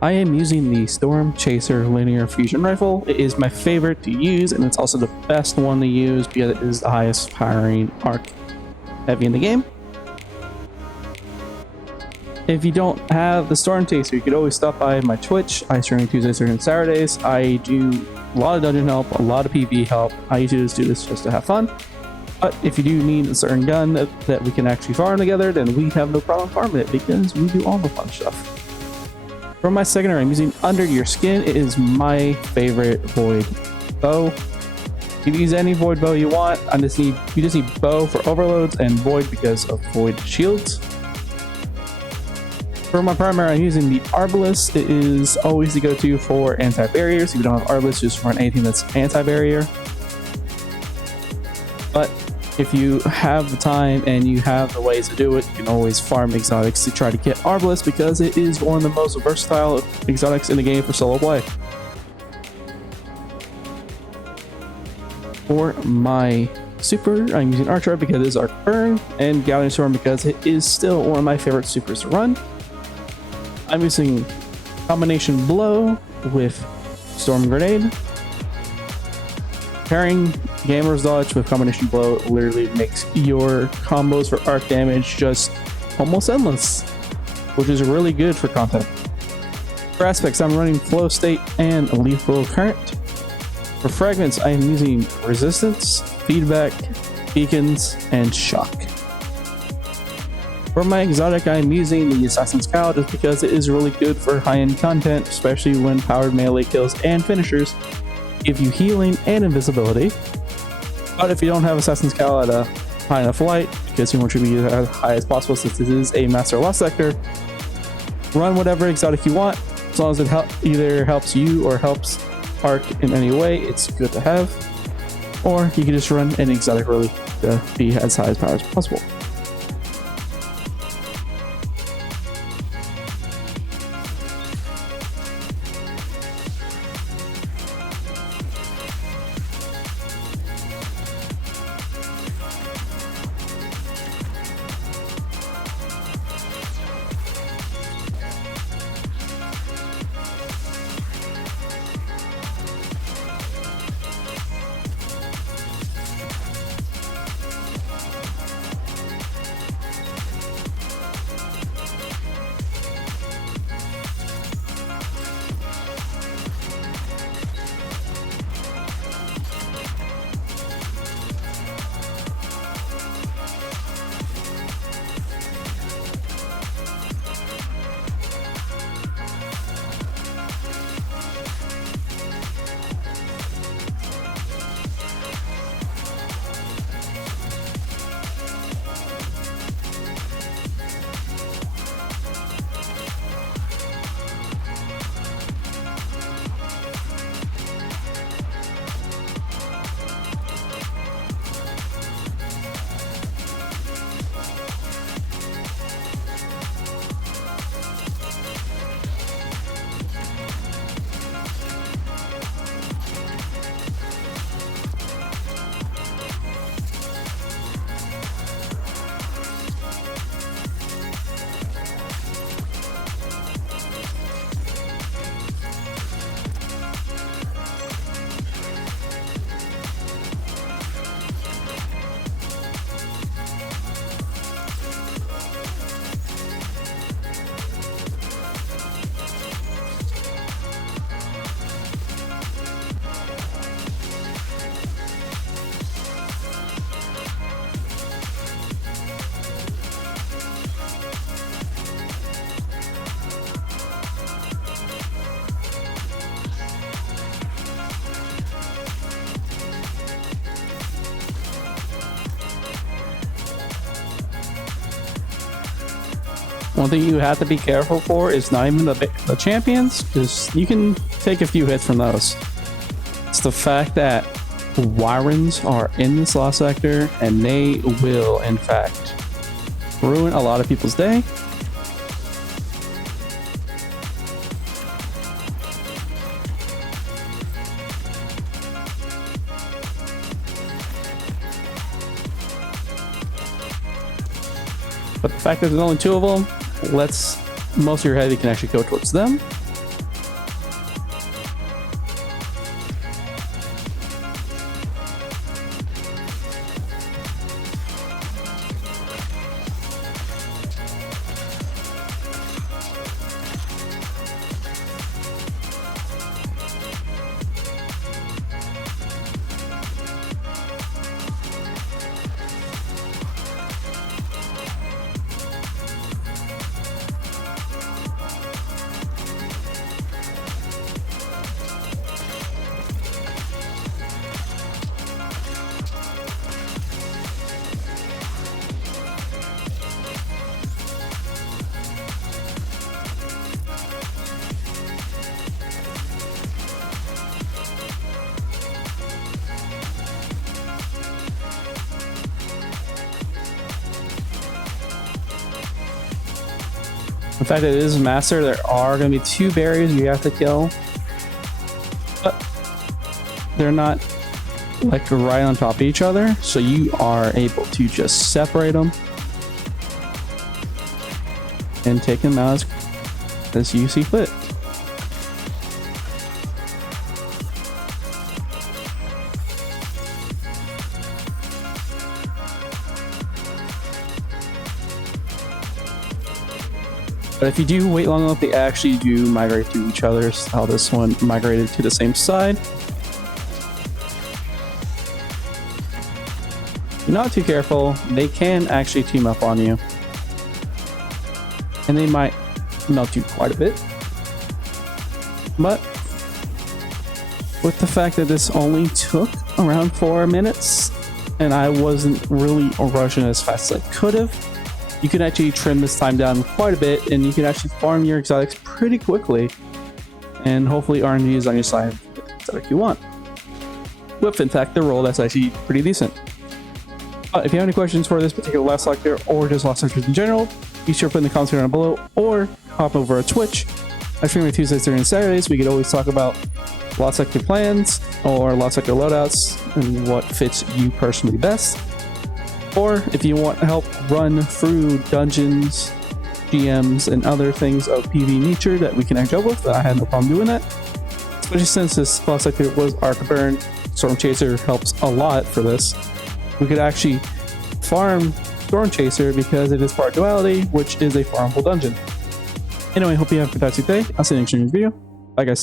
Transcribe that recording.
I am using the Storm Chaser linear fusion rifle. It is my favorite to use, and it's also the best one to use because it is the highest firing arc heavy in the game. If you don't have the Storm Chaser, you could always stop by my Twitch. I stream Tuesdays and Saturdays. I do a lot of dungeon help, a lot of PvP help. I usually just do this just to have fun. But if you do need a certain gun that we can actually farm together, then we have no problem farming it because we do all the fun stuff. For my secondary, I'm using Under Your Skin. It is my favorite Void bow. You can use any Void bow you want. You just need bow for overloads and Void because of Void shields. For my primary, I'm using the Arbalest. It is always the go-to for anti-barriers. If you don't have Arbalest, just run anything that's anti-barrier. But if you have the time and you have the ways to do it, you can always farm exotics to try to get Arbalest because it is one of the most versatile exotics in the game for solo play. For my super, I'm using Archer because it is Arc Burn, and Galleon Storm because it is still one of my favorite supers to run. I'm using Combination Blow with Storm Grenade. Pairing Gamer's Dodge with Combination Blow literally makes your combos for arc damage just almost endless, which is really good for content. For aspects, I'm running Flow State and Lethal Current. For fragments, I am using Resistance, Feedback, Beacons, and Shock. For my exotic, I am using the Assassin's Cowl just because it is really good for high-end content, especially when powered melee kills and finishers give you healing and invisibility. But if you don't have Assassin's Cowl at a high enough light, because you want to be as high as possible since this is a Master Lost Sector, run whatever exotic you want. As long as it either helps you or helps arc in any way, it's good to have. Or you can just run an exotic really to be as high as power as possible. One thing you have to be careful for is not even the champions, because you can take a few hits from those. It's the fact that Wyrens are in this Lost Sector, and they will, in fact, ruin a lot of people's day. But the fact that there's only two of them lets most of your heavy can actually go towards them. In fact, it is master. There are going to be 2 barriers you have to kill, but they're not like right on top of each other, so you are able to just separate them and take them out as you see fit. But if you do wait long enough, they actually do migrate to each other. How this one migrated to the same side. If you're not too careful, they can actually team up on you. And they might melt you quite a bit. But with the fact that this only took around 4 minutes, and I wasn't really rushing as fast as I could have, you can actually trim this time down quite a bit, and you can actually farm your exotics pretty quickly. And hopefully RNG is on your side with the exotic you want. With, in fact, the roll that's actually pretty decent. If you have any questions for this particular last selector or just last selectors in general, be sure to put in the comments down below or hop over to Twitch. I stream on Tuesdays, Thursdays, and Saturdays. We could always talk about lost sector plans or lost sector loadouts and what fits you personally best. Or if you want help run through dungeons, GMs, and other things of PvE nature that we can actually help with, I had no problem doing that. Especially since this lost sector was Arc Burn, Storm Chaser helps a lot for this. We could actually farm Storm Chaser because it is part duality, which is a farmable dungeon. Anyway, hope you have a fantastic day. I'll see you next video. Bye guys.